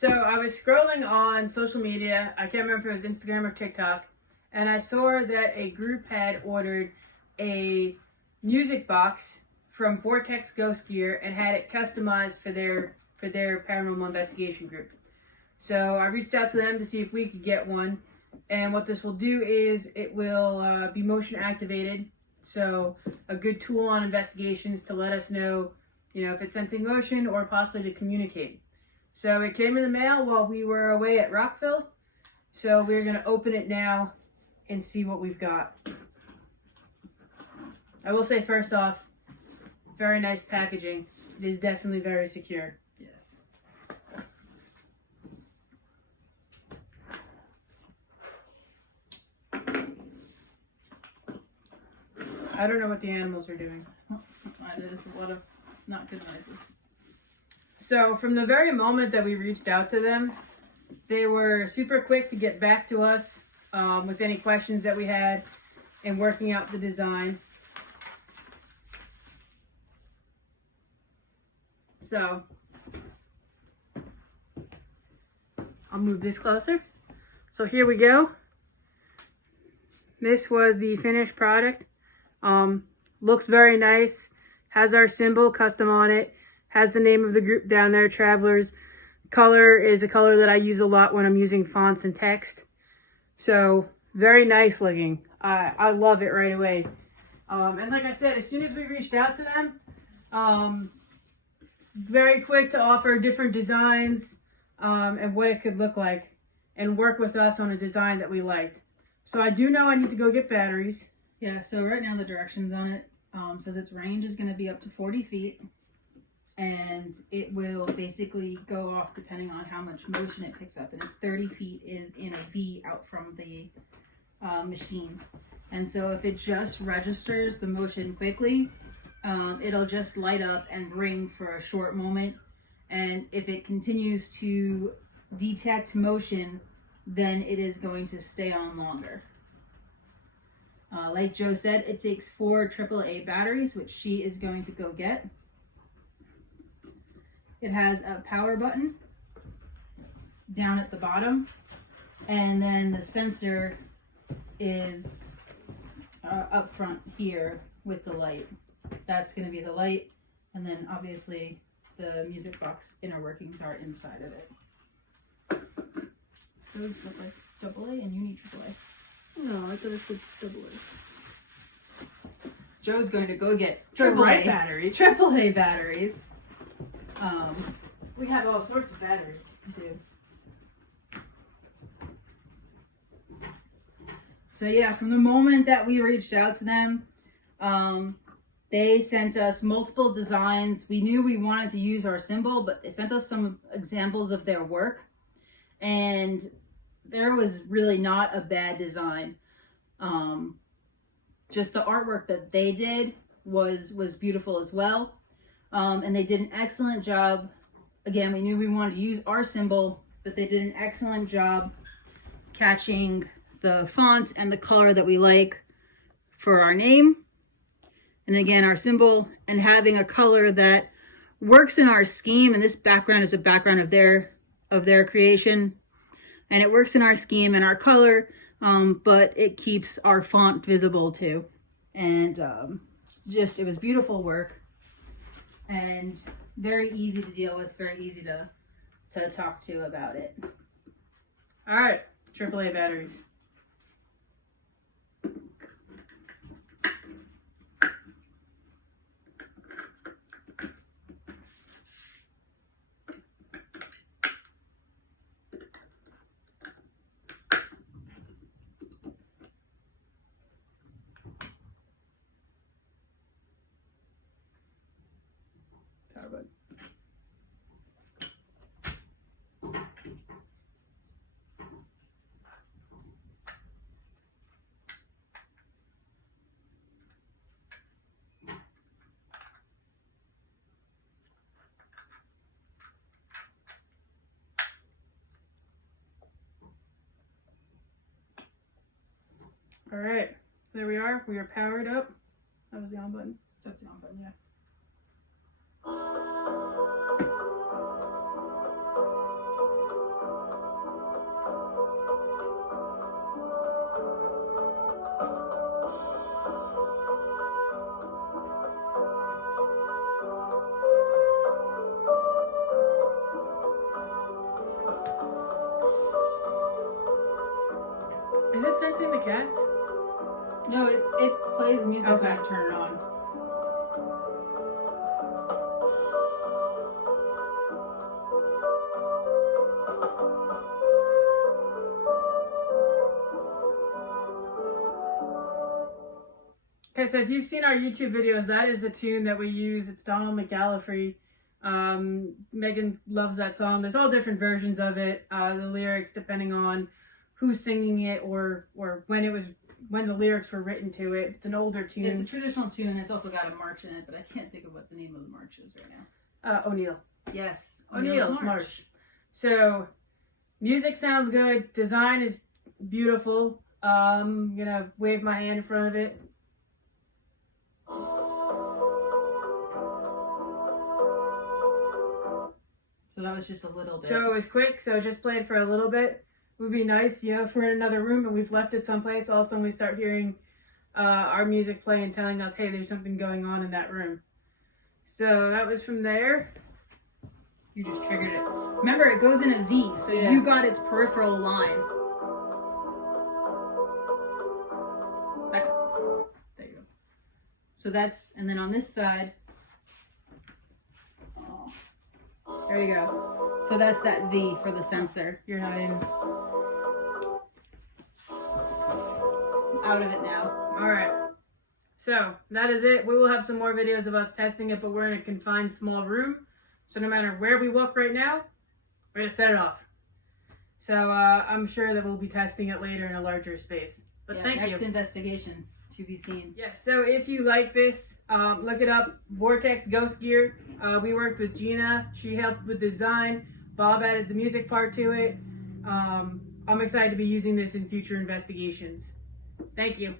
So I was scrolling on social media. I can't remember if it was Instagram or TikTok. And I saw that a group had ordered a music box from Vortex Ghost Gear and had it customized for their paranormal investigation group. So I reached out to them to see if we could get one. And what this will do is it will be motion activated. So a good tool on investigations to let us know, if it's sensing motion or possibly to communicate. So it came in the mail while we were away at Rockville. So we're going to open it now and see what we've got. I will say first off, very nice packaging. It is definitely very secure. Yes. I don't know what the animals are doing. There's a lot of not good noises. So from the very moment that we reached out to them, they were super quick to get back to us with any questions that we had and working out the design. So I'll move this closer. So here we go. This was the finished product. Looks very nice. Has our symbol custom on it. Has the name of the group down there, Travelers. Color is a color that I use a lot when I'm using fonts and text. So very nice looking. I love it right away. And like I said, as soon as we reached out to them, very quick to offer different designs and what it could look like and work with us on a design that we liked. So I do know I need to go get batteries. Yeah, so right now the directions on it says its range is going to be up to 40 feet. And it will basically go off depending on how much motion it picks up. And its 30 feet is in a V out from the machine. And so if it just registers the motion quickly, it'll just light up and ring for a short moment. And if it continues to detect motion, then it is going to stay on longer. Like Joe said, it takes 4 AAA batteries, which she is going to go get. It has a power button down at the bottom, and then the sensor is up front here with the light. That's going to be the light, and then obviously the music box inner workings are inside of it. Those look like AA and you need AAA. No, I thought it was AA. Joe's going to go get AAA batteries. AAA batteries. We have all sorts of batteries. We do. So yeah, from the moment that we reached out to them, they sent us multiple designs. We knew we wanted to use our symbol, but they sent us some examples of their work. And there was really not a bad design. Just the artwork that they did was beautiful as well. And they did an excellent job. Again, we knew we wanted to use our symbol, but they did an excellent job catching the font and the color that we like for our name. And again, our symbol, and having a color that works in our scheme. And this background is a background of their creation. And it works in our scheme and our color, but it keeps our font visible too. And it was beautiful work. And very easy to deal with, very easy to talk to about it. All right, AAA batteries. All right, there we are. We are powered up. That was the on button. That's the on button, yeah. sensing the cats? No, it plays music Okay. when I turn it on. Okay, so if you've seen our YouTube videos, that is the tune that we use. It's Donald McGallifrey. Megan loves that song. There's all different versions of it. The lyrics, depending on who's singing it or when the lyrics were written to it. It's an older tune. It's a traditional tune. It's also got a march in it, but I can't think of what the name of the march is right now. O'Neill. Yes, O'Neill's March. So, music sounds good. Design is beautiful. I'm gonna wave my hand in front of it. So that was just a little bit. So it was quick, so just play it for a little bit. It would be nice, if we're in another room and we've left it someplace, all of a sudden we start hearing our music play and telling us, hey, there's something going on in that room. So that was from there. You just triggered it. Remember, it goes in a V, so Yeah. you got its peripheral line. Back up. There you go. So that's, and then on this side, there you go. So that's that V for the sensor. You're not in. Out of it now. Alright. So that is it. We will have some more videos of us testing it, but we're in a confined small room. So no matter where we walk right now, we're going to set it off. So I'm sure that we'll be testing it later in a larger space. But Yeah, thank next you. investigation to be seen. Yeah, so if you like this, look it up. Vortex Ghost Gear. We worked with Gina. She helped with the design. Bob added the music part to it. I'm excited to be using this in future investigations. Thank you.